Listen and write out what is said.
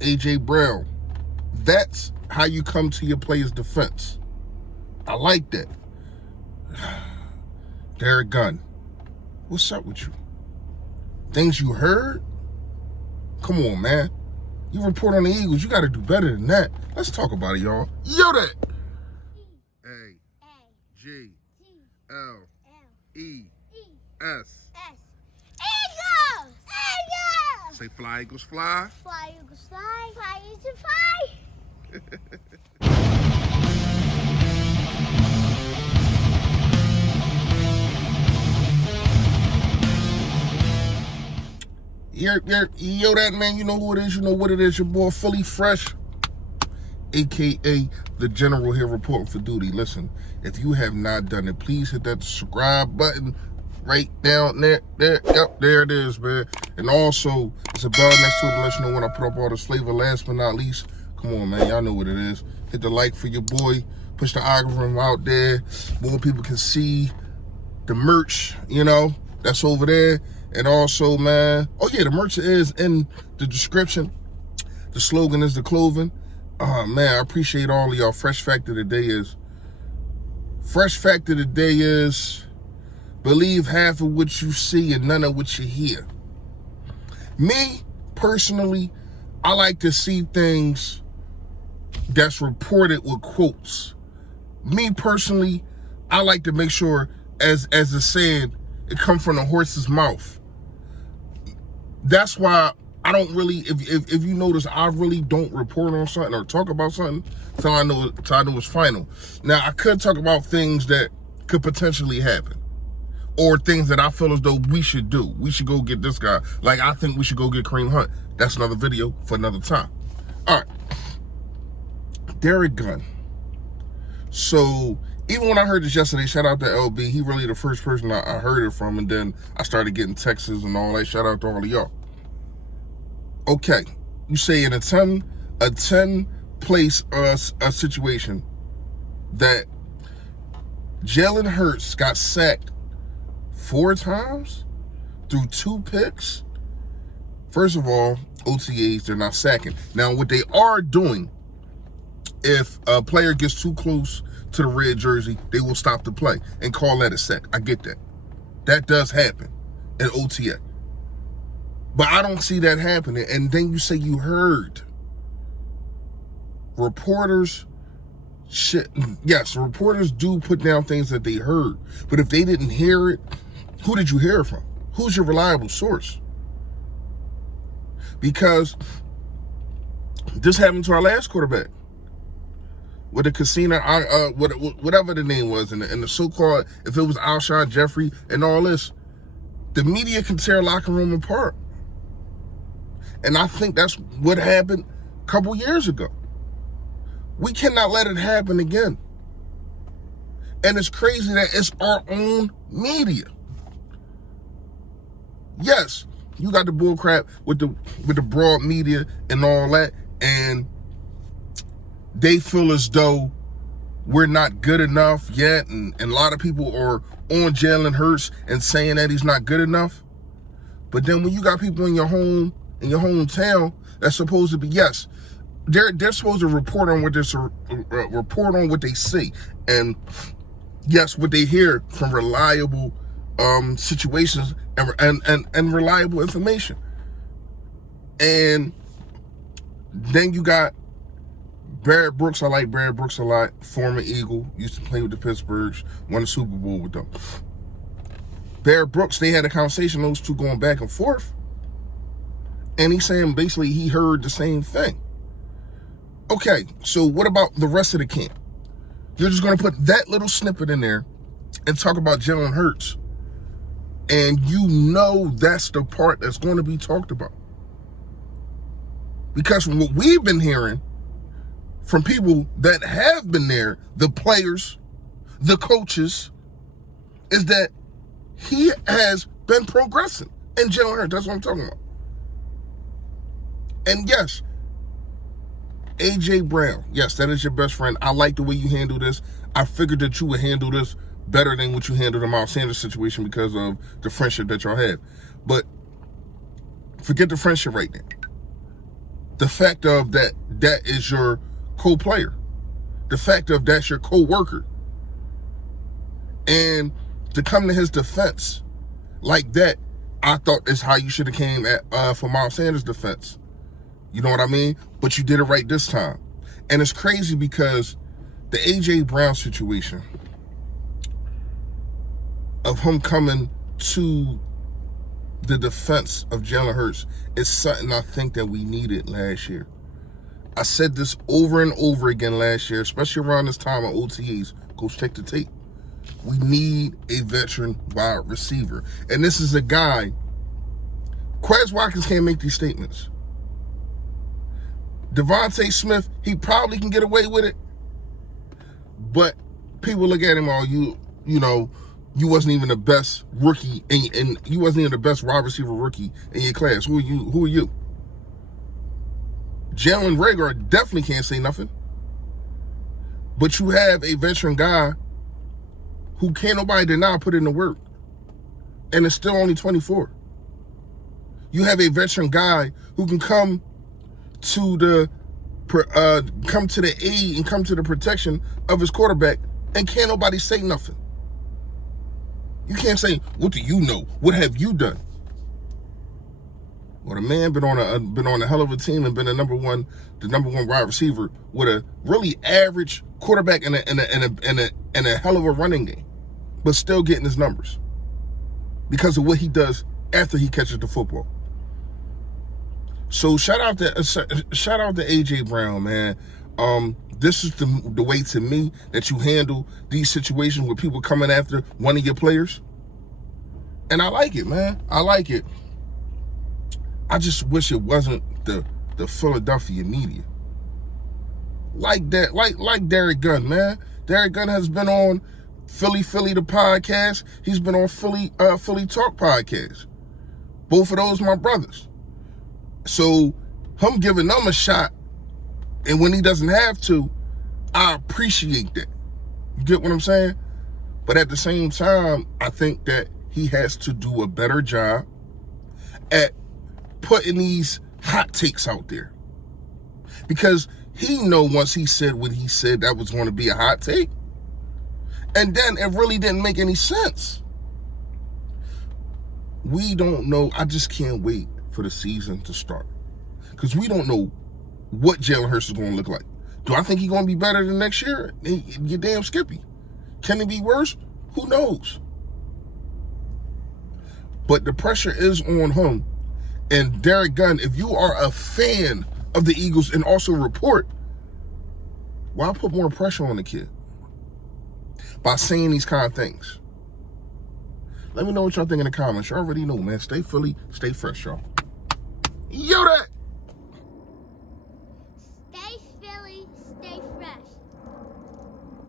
A.J. Brown. That's how you come to your player's defense. I like that. Derrick Gunn. What's up with you? Things you heard? Come on, man. You report on the Eagles. You got to do better than that. Let's talk about it, y'all. Yo, that. A-G-L-E-S. Eagles! Eagles! Say fly, Eagles, fly. Fly, Eagles, fly. Fly, Eagles, fly. Yo, that man, you know who it is, you know what it is, your boy Philly Fresh, a.k.a. the General here reporting for duty. Listen, if you have not done it, please hit that subscribe button right down there. Yep, there it is, man. And also, there's a bell next to it to let you know when I put up all the flavor. Last but not least, come on, man, y'all know what it is. Hit the like for your boy, push the algorithm out there. More people can see the merch, you know, that's over there. And also, man, oh yeah, the merch is in the description. The slogan is the clothing. Man, I appreciate all of y'all. Fresh fact of the day is, believe half of what you see and none of what you hear. Me, personally, I like to see things that's reported with quotes. Me, personally, I like to make sure, as the saying, it comes from the horse's mouth. That's why I don't really, if you notice, I really don't report on something or talk about something till I know it's final. Now, I could talk about things that could potentially happen or things that I feel as though we should do. We should go get this guy. Like, I think we should go get Kareem Hunt. That's another video for another time. All right. Derrick Gunn. So, even when I heard this yesterday, shout out to LB. He really the first person I heard it from, and then I started getting texts and all that. Shout out to all of y'all. Okay, you say in a 10 place a situation that Jalen Hurts got sacked 4 times through 2 picks. First of all, OTAs, they're not sacking. Now, what they are doing, if a player gets too close to the red jersey, they will stop the play and call that a sack. I get that. That does happen in OTA. But I don't see that happening. And then you say you heard. Reporters, yes, reporters do put down things that they heard. But if they didn't hear it, who did you hear it from? Who's your reliable source? Because this happened to our last quarterback. With the casino, whatever the name was, and the so-called, if it was Alshon Jeffrey and all this, the media can tear a locker room apart. And I think that's what happened a couple years ago. We cannot let it happen again. And it's crazy that it's our own media. Yes, you got the bullcrap with the broad media and all that, and they feel as though we're not good enough yet, and a lot of people are on Jalen Hurts and saying that he's not good enough. But then when you got people in your hometown that's supposed to be, yes, they're supposed to report on what they see, and yes, what they hear from reliable situations and reliable information. And then you got Barrett Brooks. I like Barrett Brooks a lot. Former Eagle, used to play with the Pittsburghs, won a Super Bowl with them. Barrett Brooks, they had a conversation, those two going back and forth. And he's saying basically he heard the same thing. Okay, so what about the rest of the camp? You're just going to put that little snippet in there and talk about Jalen Hurts. And you know that's the part that's going to be talked about. Because from what we've been hearing from people that have been there, the players, the coaches, is that he has been progressing. And Jalen Hurts, that's what I'm talking about. And yes, A.J. Brown, yes, that is your best friend. I like the way you handle this. I figured that you would handle this better than what you handled the Miles Sanders situation because of the friendship that y'all have. But forget the friendship right now. The fact of that is your co-player. The fact of that's your co-worker. And to come to his defense like that, I thought is how you should have came at for Miles Sanders' defense. You know what I mean? But you did it right this time. And it's crazy because the A.J. Brown situation of him coming to the defense of Jalen Hurts is something I think that we needed last year. I said this over and over again last year, especially around this time on OTAs. Go check the tape. We need a veteran wide receiver. And this is a guy, Quez Watkins can't make these statements. Devontae Smith, he probably can get away with it. But people look at him all, you know, you wasn't even the best rookie, and you wasn't even the best wide receiver rookie in your class. Who are you? Jalen Reagor definitely can't say nothing. But you have a veteran guy who can't nobody deny put in the work. And it's still only 24. You have a veteran guy who can come to the aid and come to the protection of his quarterback, and can't nobody say nothing. You can't say, what do you know? What have you done? Well, the man been on a hell of a team and been the number one wide receiver with a really average quarterback and a hell of a running game, but still getting his numbers because of what he does after he catches the football. So shout out to AJ Brown, man. This is the way to me that you handle these situations with people coming after one of your players. And I like it, man. I like it. I just wish it wasn't the Philadelphia media. Like that, like Derrick Gunn, man. Derrick Gunn has been on Philly the podcast. He's been on Philly Talk podcast. Both of those my brothers. So him giving them a shot, and when he doesn't have to, I appreciate that. You get what I'm saying? But at the same time, I think that he has to do a better job at putting these hot takes out there. Because he know once he said what he said that was going to be a hot take. And then it really didn't make any sense. We don't know. I just can't wait for the season to start. Because we don't know what Jalen Hurts is going to look like. Do I think he's going to be better than next year? You're damn skippy. Can it be worse? Who knows? But the pressure is on him. And Derrick Gunn, if you are a fan of the Eagles and also report, why put more pressure on the kid by saying these kind of things? Let me know what y'all think in the comments. You already know, man. Stay Philly, stay fresh, y'all.